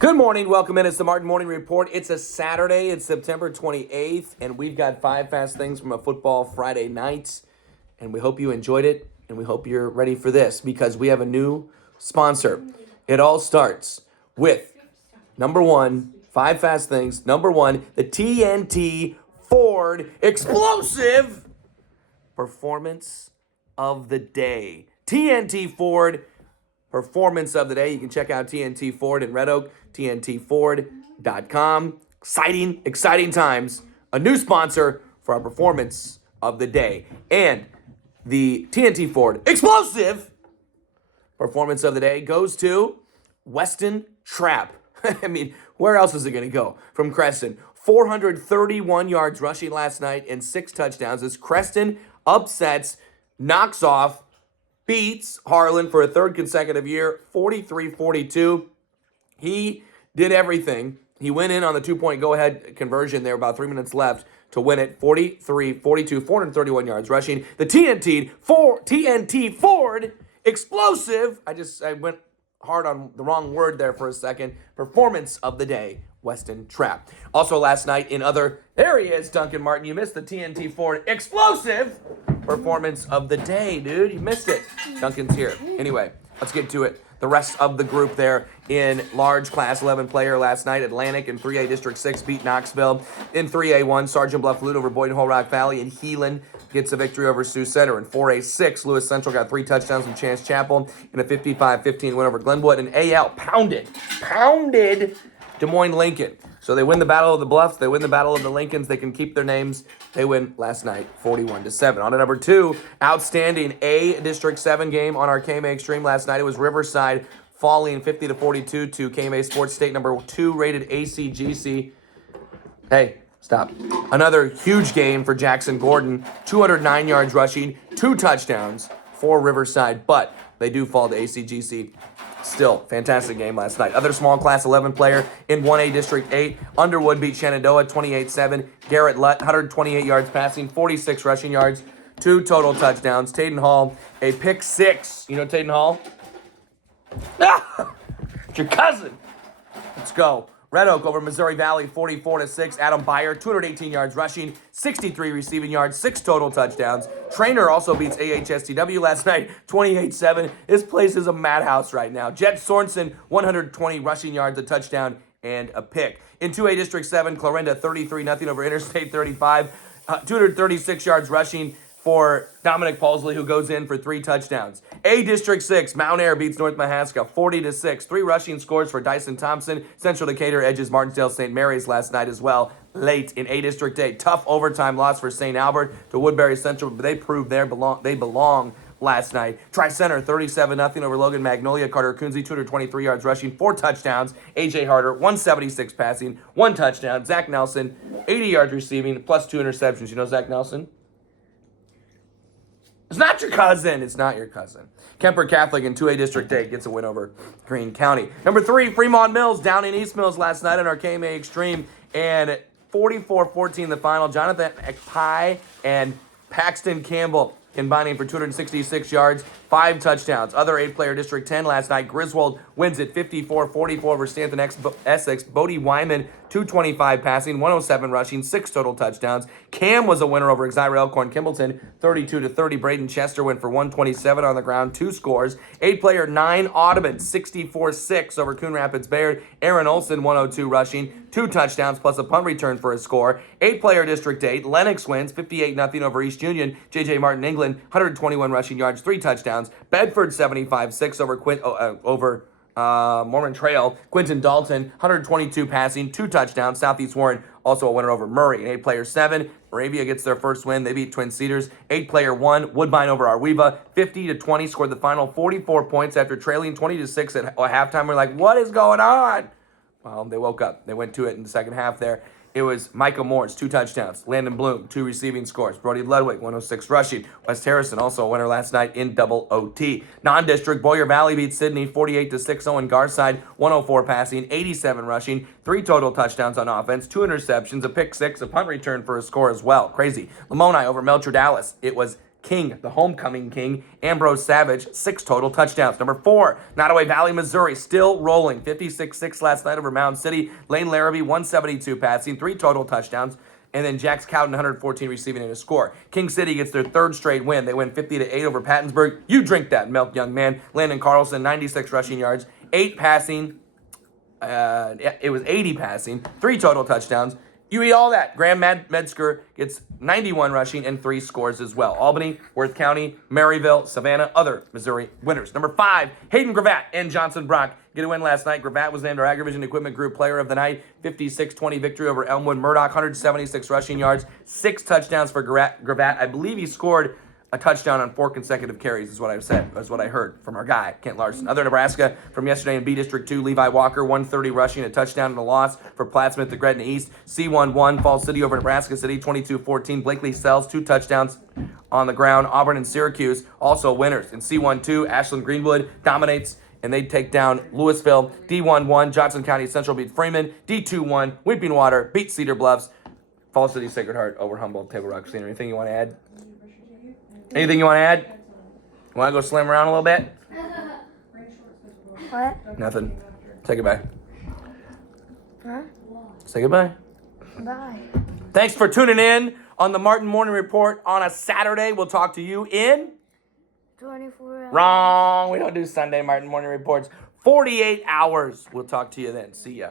Good morning. Welcome in. It's the Martin Morning Report. It's a Saturday. It's September 28th, and we've got 5 fast things from a football Friday night. And we hope you enjoyed it, and we hope you're ready for this because we have a new sponsor. It all starts with number one, 5 fast things. Number one, the TNT Ford Explosive Performance of the Day. TNT Ford Performance of the Day. You can check out TNT Ford in Red Oak, tntford.com. Exciting times. A new sponsor for our Performance of the Day. And the TNT Ford Explosive Performance of the Day goes to Weston Trapp. I mean, where else is it going to go? From Creston. 431 yards rushing last night and 6 touchdowns as Creston upsets, knocks off, beats Harlan for a third consecutive year, 43-42. He did everything. He went in on the 2-point go-ahead conversion there, about 3 minutes left to win it, 43-42, 431 yards rushing. The TNT Ford Explosive, I went hard on the wrong word there for a second, Performance of the Day, Weston Trapp. Also last night in other areas, Duncan Martin, you missed the TNT Ford Explosive Performance of the Day, dude. You missed it. Duncan's here. Anyway, let's get to it. The rest of the group there in large Class 11 player last night. Atlantic in 3A District 6 beat Knoxville. In 3A1, Sergeant Bluff-Lude over Boyd and Whole Rock Valley. And Heelan gets a victory over Sioux Center. In 4A6, Lewis Central got 3 touchdowns from Chance Chapel in a 55-15 win over Glenwood. And AL pounded Des Moines Lincoln. So they win the Battle of the Bluffs. They win the Battle of the Lincolns. They can keep their names. They win last night, 41-7. On to number 2, outstanding A District 7 game on our KMA Extreme last night. It was Riverside falling 50-42 to KMA Sports State number 2 rated ACGC. Hey, stop. Another huge game for Jackson Gordon. 209 yards rushing, 2 touchdowns for Riverside, but they do fall to ACGC. Still, fantastic game last night. Other small Class 11 player in 1A District 8. Underwood beat Shenandoah 28-7. Garrett Lutt, 128 yards passing, 46 rushing yards, 2 total touchdowns. Tayden Hall, a pick 6. You know Tayden Hall? Ah! It's your cousin. Let's go. Red Oak over Missouri Valley, 44-6. Adam Byer, 218 yards rushing, 63 receiving yards, 6 total touchdowns. Trainer also beats AHSTW last night, 28-7. This place is a madhouse right now. Jet Sorensen, 120 rushing yards, a touchdown, and a pick. In 2A District 7, Clarinda, 33-0 over Interstate 35. 236 yards rushing for Dominic Paulsley, who goes in for 3 touchdowns. A District 6, Mount Air beats North Mahaska 40-6. 3 rushing scores for Dyson Thompson. Central Decatur edges Martinsdale St. Mary's last night as well. Late in A District 8, tough overtime loss for St. Albert to Woodbury Central, but they proved they belong last night. Tri-Center 37-0 over Logan Magnolia. Carter Kunze, 223 yards rushing, 4 touchdowns. AJ Harder, 176 passing, 1 touchdown. Zach Nelson, 80 yards receiving, plus 2 interceptions. You know Zach Nelson? It's not your cousin. It's not your cousin. Kemper Catholic in 2A District 8 gets a win over Greene County. Number 3, Fremont Mills down in East Mills last night in our KMA Extreme. And 44-14 the final. Jonathan Pye and Paxton Campbell combining for 266 yards, 5 touchdowns. Other 8-player District 10 last night. Griswold wins it 54-44 over Stanton Essex. Bodie Wyman, 225 passing, 107 rushing, 6 total touchdowns. Cam was a winner over Xyra Elkhorn Kimballton, 32-30. Braden Chester went for 127 on the ground, 2 scores. 8-player 9 Audubon, 64-6 over Coon Rapids Bayard. Aaron Olson, 102 rushing, 2 touchdowns plus a punt return for a score. 8-player District 8, Lennox wins 58-0 over East Union. J.J. Martin England, 121 rushing yards, 3 touchdowns. Bedford 75-6 over Mormon Trail. Quinton Dalton, 122 passing, 2 touchdowns. Southeast Warren also a winner over Murray. And 8-player 7, Moravia gets their first win. They beat Twin Cedars. 8-player 1, Woodbine over Arweva, 50-20, scored the final 44 points after trailing 20-6 at halftime. We're like, what is going on? Well, they woke up. They went to it in the second half there. It was Michael Morris, 2 touchdowns. Landon Bloom, 2 receiving scores. Brody Ludwig, 106 rushing. West Harrison, also a winner last night in double OT. Non-district, Boyer Valley beats Sydney 48-6. Owen Garside, 104 passing, 87 rushing. 3 total touchdowns on offense, 2 interceptions, a pick 6, a punt return for a score as well. Crazy. Lamoni over Melcher Dallas. It was King, the homecoming king, Ambrose Savage, 6 total touchdowns. Number 4, Nottoway Valley, Missouri, still rolling. 56-6 last night over Mound City. Lane Larrabee, 172 passing, 3 total touchdowns. And then Jax Cowden, 114 receiving and a score. King City gets their 3rd straight win. They win 50-8 over Pattonsburg. You drink that milk, young man. Landon Carlson, 96 rushing yards, 8 passing. It was 80 passing, 3 total touchdowns. You eat all that. Graham Metzger gets 91 rushing and 3 scores as well. Albany, Worth County, Maryville, Savannah, other Missouri winners. Number 5, Hayden Gravatt and Johnson Brock get a win last night. Gravatt was named our Agrivision Equipment Group Player of the Night. 56-20 victory over Elmwood Murdoch. 176 rushing yards, 6 touchdowns for Gravatt. I believe he scored a touchdown on 4 consecutive carries is what I've said. That's what I heard from our guy, Kent Larson. Other Nebraska from yesterday in B District 2, Levi Walker, 130 rushing, a touchdown and a loss for Plattsmouth to Gretna East. C1-1, Falls City over Nebraska City, 22-14. Blakely Sells, 2 touchdowns on the ground. Auburn and Syracuse also winners. In C1-2, Ashland Greenwood dominates, and they take down Louisville. D1-1, Johnson County Central beat Freeman. D2-1, Weeping Water beat Cedar Bluffs. Falls City Sacred Heart over Humboldt Table Rock Senior. Anything you want to add? Anything you want to add? You want to go slam around a little bit? What? Nothing. Say goodbye. Huh? Say goodbye. Bye. Thanks for tuning in on the Martin Morning Report on a Saturday. We'll talk to you in... 24 hours. Wrong. We don't do Sunday Martin Morning Reports. 48 hours. We'll talk to you then. See ya.